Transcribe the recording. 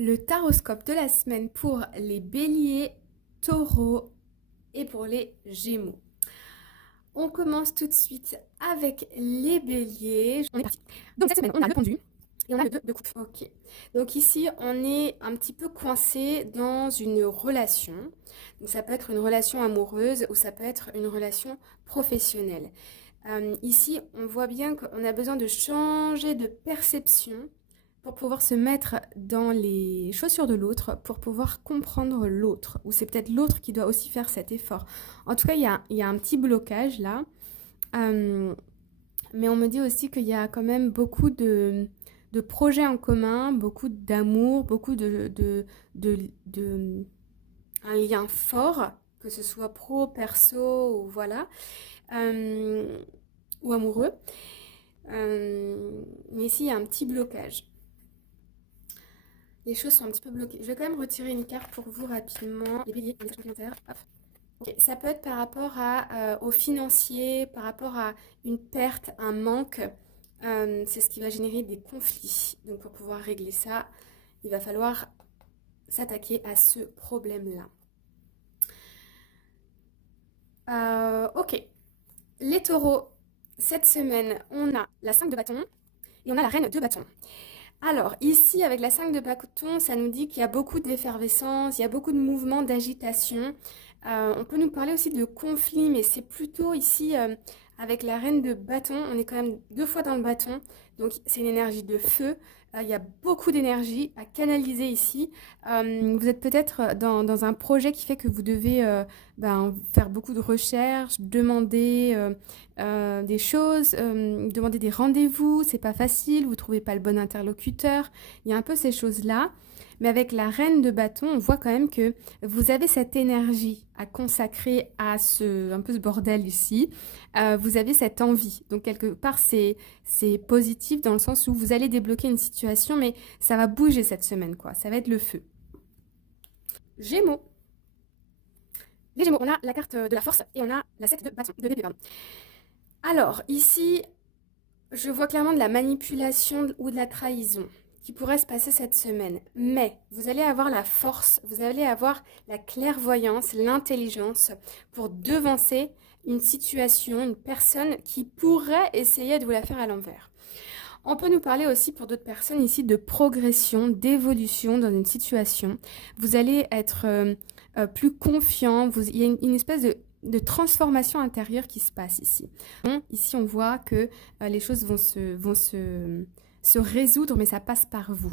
Le taroscope de la semaine pour les béliers, taureaux et pour les gémeaux. On commence tout de suite avec les béliers. On est parti. Donc cette semaine, on a le pendu et on a le 2 de coupe. Ok. Donc ici, on est un petit peu coincé dans une relation. Donc ça peut être une relation amoureuse ou ça peut être une relation professionnelle. Ici, on voit bien qu'on a besoin de changer de perception pour pouvoir se mettre dans les chaussures de l'autre, pour pouvoir comprendre l'autre. Ou c'est peut-être l'autre qui doit aussi faire cet effort. En tout cas, il y a un petit blocage là. Mais on me dit aussi qu'il y a quand même beaucoup de projets en commun, beaucoup d'amour, beaucoup un lien fort, que ce soit pro, perso, ou voilà, ou amoureux. Mais ici, il y a un petit blocage. Les choses sont un petit peu bloquées. Je vais quand même retirer une carte pour vous rapidement. Les béliers, les commentaires. Hop. Okay. Ça peut être par rapport au financier, par rapport à une perte, un manque. C'est ce qui va générer des conflits. Donc pour pouvoir régler ça, il va falloir s'attaquer à ce problème-là. Ok. Les taureaux, cette semaine, on a la 5 de bâton et on a la reine de bâton. Alors, ici, avec la 5 de bâton, ça nous dit qu'il y a beaucoup d'effervescence, il y a beaucoup de mouvements, d'agitation. On peut nous parler aussi de conflit, mais c'est plutôt ici, avec la reine de bâton, on est quand même 2 fois dans le bâton, donc c'est une énergie de feu. Il y a beaucoup d'énergie à canaliser ici. Vous êtes peut-être dans un projet qui fait que vous devez faire beaucoup de recherches, demander des choses, demander des rendez-vous, c'est pas facile, vous trouvez pas le bon interlocuteur. Il y a un peu ces choses-là. Mais avec la reine de bâton, on voit quand même que vous avez cette énergie à consacrer à un peu ce bordel ici. Vous avez cette envie. Donc quelque part, c'est positif dans le sens où vous allez débloquer une situation, mais ça va bouger cette semaine, quoi. Ça va être le feu. Gémeaux. Les Gémeaux, on a la carte de la force et on a la 7 de bâton, de bébé, pardon. Alors, ici, je vois clairement de la manipulation ou de la trahison qui pourrait se passer cette semaine. Mais vous allez avoir la force, vous allez avoir la clairvoyance, l'intelligence pour devancer une situation, une personne qui pourrait essayer de vous la faire à l'envers. On peut nous parler aussi pour d'autres personnes ici de progression, d'évolution dans une situation. Vous allez être plus confiant, il y a une espèce de transformation intérieure qui se passe ici. Bon, ici, on voit que les choses vont se résoudre, mais ça passe par vous.